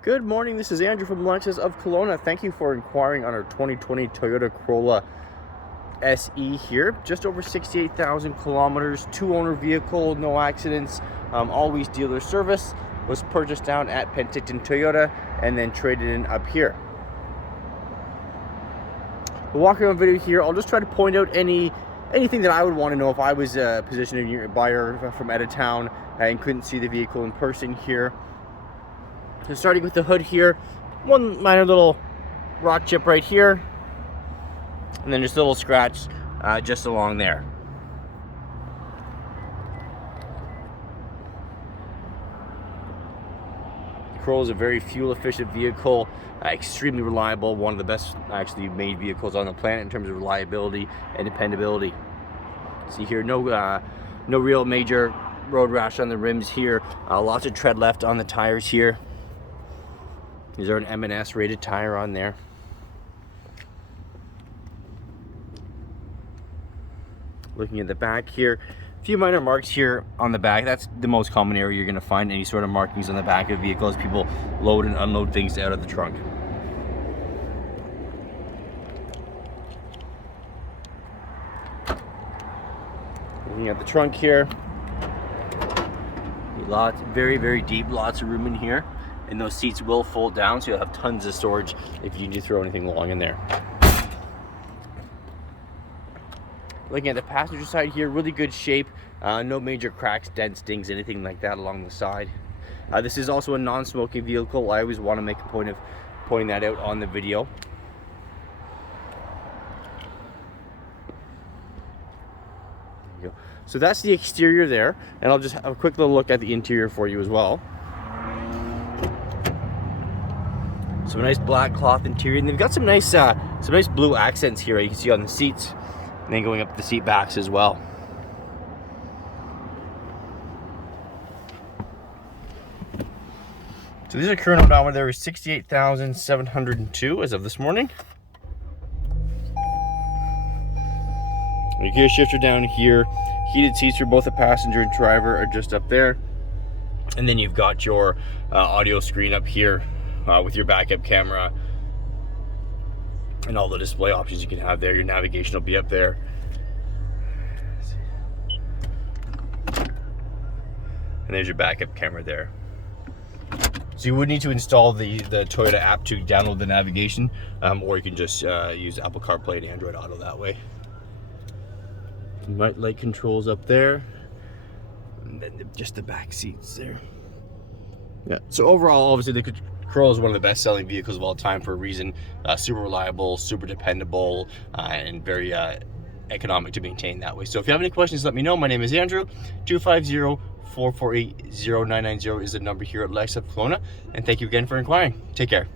Good morning, this is Andrew from Lexus of Kelowna. Thank you for inquiring on our 2020 Toyota Corolla SE here. Just over 68,000 kilometers, two-owner vehicle, no accidents, always dealer service. Was purchased down at Penticton Toyota and then traded in up here. The walk-around video here, I'll just try to point out anything that I would want to know if I was a positioning buyer from out of town and couldn't see the vehicle in person here. So starting with the hood here, one minor little rock chip right here, and then just a little scratch just along there. The Corolla is a very fuel efficient vehicle, extremely reliable, one of the best actually made vehicles on the planet in terms of reliability and dependability. See here, no real major road rash on the rims here, lots of tread left on the tires here. These are an M&S rated tire on there. Looking at the back here, a few minor marks here on the back. That's the most common area you're going to find any sort of markings on the back of vehicles. People load and unload things out of the trunk. Looking at the trunk here, lots, very deep, lots of room in here. And those seats will fold down, so you'll have tons of storage if you need to throw anything long in there. Looking at the passenger side here, really good shape. No major cracks, dents, dings, anything like that along the side. This is also a non-smoking vehicle. I always want to make a point of pointing that out on the video. There you go. So that's the exterior there, and I'll just have a quick little look at the interior for you as well. Some nice black cloth interior, and they've got some nice blue accents here you can see on the seats, and then going up the seat backs as well. So these are current odometer. There is 68,702 as of this morning. Your gear shifter down here, heated seats for both the passenger and driver are just up there, and then you've got your audio screen up here. With your backup camera and all the display options you can have there. Your navigation will be up there. And there's your backup camera there. So you would need to install the Toyota app to download the navigation, or you can just use Apple CarPlay and Android Auto that way. Light controls up there, and then just the back seats there. Yeah. So overall, obviously the Corolla is one of the best-selling vehicles of all time for a reason. Super reliable, super dependable, and very economic to maintain that way. So if you have any questions, let me know. My name is Andrew. 250-448-0990 is the number here at Lexus of Kelowna. And thank you again for inquiring. Take care.